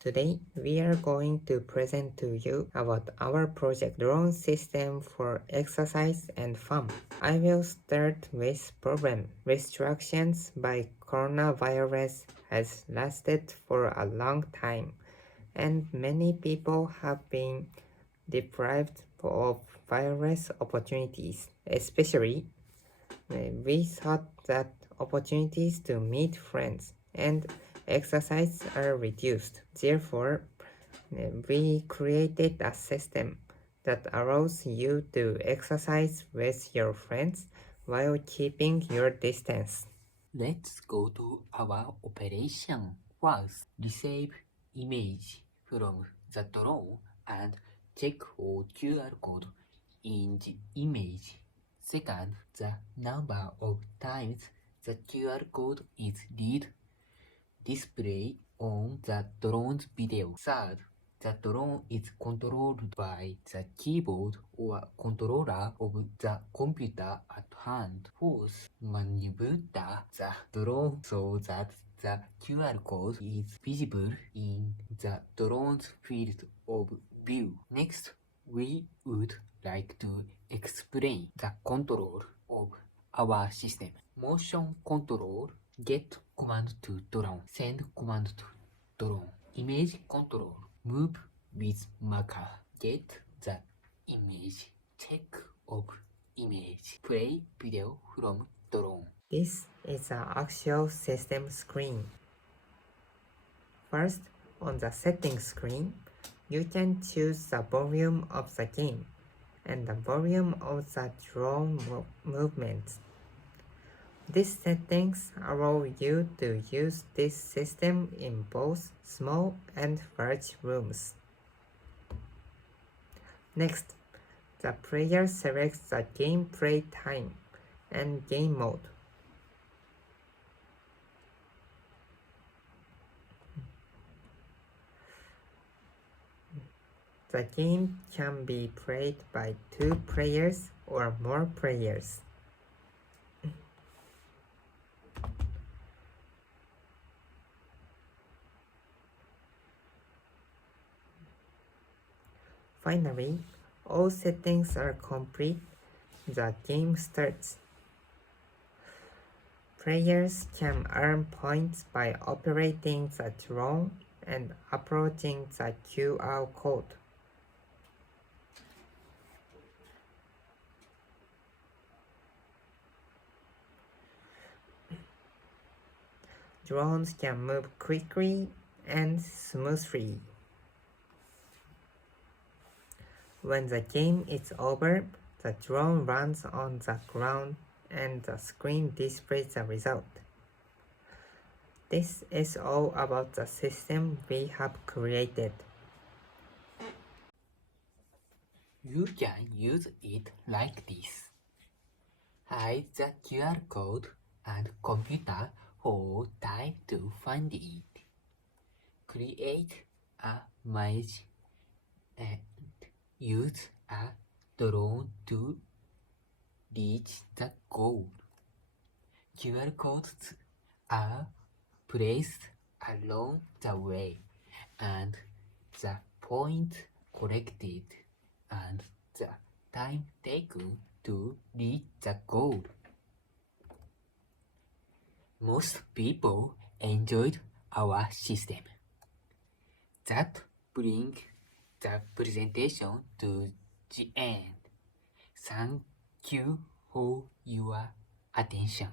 Today, we are going to present to you about our project drone system for exercise and fun. I will start with problem. Restrictions by coronavirus has lasted for a long time, and many people have been deprived of virus opportunities. Especially, we thought that opportunities to meet friends and exercise are reduced. Therefore, we created a system that allows you to exercise with your friends while keeping your distance. Let's go to our operation. First, receive image from the drone and check for QR code in the image. Second, the number of times the QR code is read display on the drone's video. Third, the drone is controlled by the keyboard or controller of the computer at hand. Fourth, maneuver the drone so that the QR code is visible in the drone's field of view. Next, we would like to explain the control of our system. Motion control, get command to drone, send command to drone. Image control, move with marker, get the image, check of image, play video from drone. This is the actual system screen. First, on the settings screen, you can choose the volume of the game and the volume of the drone movements. These settings allow you to use this system in both small and large rooms. Next, the player selects the gameplay time and game mode. The game can be played by 2 players or more players. Finally, all settings are complete. The game starts. Players can earn points by operating the drone and approaching the QR code. Drones can move quickly and smoothly. When the game is over, the drone runs on the ground and the screen displays the result. This is all about the system we have created. You can use it like this. Hide the QR code and computer for time to find it. Create a maze and use a drone to reach the goal. QR codes are placed along the way, and the point collected and the time taken to reach the goal. Most people enjoyed our system. That brings the presentation to the end. Thank you for your attention.